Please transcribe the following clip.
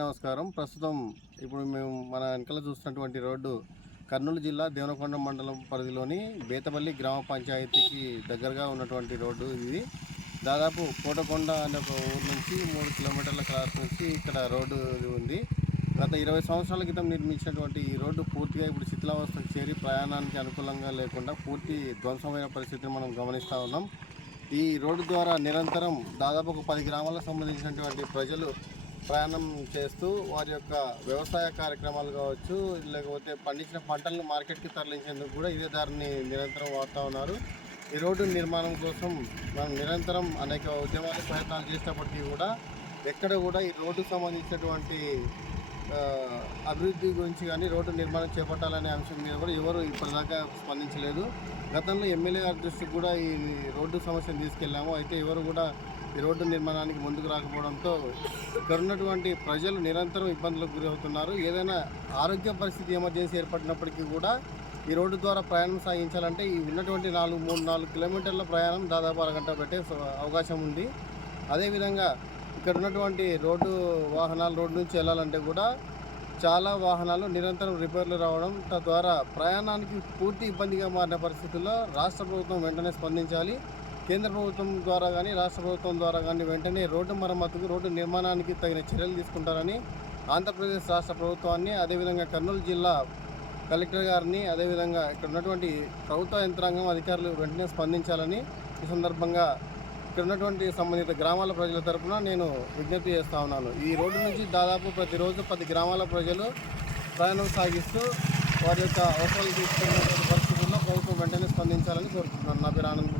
నమస్కారం. ప్రస్తుతం ఇప్పుడు మేము మన వెనకాల చూస్తున్నటువంటి రోడ్డు కర్నూలు జిల్లా దేవనకొండ మండలం పరిధిలోని బేతపల్లి గ్రామ పంచాయతీకి దగ్గరగా ఉన్నటువంటి రోడ్డు ఇది. దాదాపు కోటకొండ అనే ఒక ఊరు నుంచి మూడు కిలోమీటర్ల క్రాస్ నుంచి ఇక్కడ రోడ్డు ఉంది. గత ఇరవై సంవత్సరాల క్రితం నిర్మించినటువంటి ఈ రోడ్డు పూర్తిగా ఇప్పుడు శిథిలావస్థకు చేరి ప్రయాణానికి అనుకూలంగా లేకుండా పూర్తి ధ్వంసమైన పరిస్థితిని మనం గమనిస్తూ ఉన్నాం. ఈ రోడ్డు ద్వారా నిరంతరం దాదాపు ఒక పది గ్రామాలకు సంబంధించినటువంటి ప్రజలు ప్రయాణం చేస్తూ వారి యొక్క వ్యవసాయ కార్యక్రమాలు కావచ్చు లేకపోతే పండించిన పంటలను మార్కెట్కి తరలించేందుకు కూడా ఇదే దారిని నిరంతరం వాడుతూ ఉన్నారు. ఈ రోడ్డు నిర్మాణం కోసం మనం నిరంతరం అనేక ఉద్యమాలు ప్రయత్నాలు చేసినప్పటికీ కూడా ఎక్కడ కూడా ఈ రోడ్డుకు సంబంధించినటువంటి అభివృద్ధి గురించి కానీ రోడ్డు నిర్మాణం చేపట్టాలనే అంశం మీద కూడా ఎవరు ఇప్పటిదాకా స్పందించలేదు. గతంలో ఎమ్మెల్యే గారి దృష్టికి కూడా ఈ రోడ్డు సమస్యను తీసుకెళ్ళాము. అయితే ఎవరు కూడా ఈ రోడ్డు నిర్మాణానికి ముందుకు రాకపోవడంతో ఇక్కడ ఉన్నటువంటి ప్రజలు నిరంతరం ఇబ్బందులకు గురవుతున్నారు. ఏదైనా ఆరోగ్య పరిస్థితి ఎమర్జెన్సీ ఏర్పడినప్పటికీ కూడా ఈ రోడ్డు ద్వారా ప్రయాణం సాగించాలంటే ఈ ఉన్నటువంటి నాలుగు మూడు నాలుగు కిలోమీటర్ల ప్రయాణం దాదాపు అరగంట పెట్టే అవకాశం ఉంది. అదేవిధంగా ఇక్కడ ఉన్నటువంటి రోడ్డు వాహనాలు రోడ్డు నుంచి వెళ్ళాలంటే కూడా చాలా వాహనాలు నిరంతరం రిపేర్లు రావడం తద్వారా ప్రయాణానికి పూర్తి ఇబ్బందిగా మారిన పరిస్థితుల్లో రాష్ట్ర ప్రభుత్వం వెంటనే స్పందించాలి. కేంద్ర ప్రభుత్వం ద్వారా కానీ రాష్ట్ర ప్రభుత్వం ద్వారా కానీ వెంటనే రోడ్డు మరమ్మతుకు రోడ్డు నిర్మాణానికి తగిన చర్యలు తీసుకుంటారని ఆంధ్రప్రదేశ్ రాష్ట్ర ప్రభుత్వాన్ని అదేవిధంగా కర్నూలు జిల్లా కలెక్టర్ గారిని అదేవిధంగా ఇక్కడ ఉన్నటువంటి ప్రభుత్వ యంత్రాంగం అధికారులు వెంటనే స్పందించాలని ఈ సందర్భంగా ఇక్కడ ఉన్నటువంటి సంబంధిత గ్రామాల ప్రజల తరపున నేను విజ్ఞప్తి చేస్తా ఉన్నాను. ఈ రోడ్డు నుంచి దాదాపు ప్రతిరోజు పది గ్రామాల ప్రజలు ప్రయాణం సాగిస్తూ వారి యొక్క అవసరాలు తీసుకున్నటువంటి పరిస్థితుల్లో ప్రభుత్వం వెంటనే స్పందించాలని కోరుకుంటున్నాను. నా పేరు ఆనంద్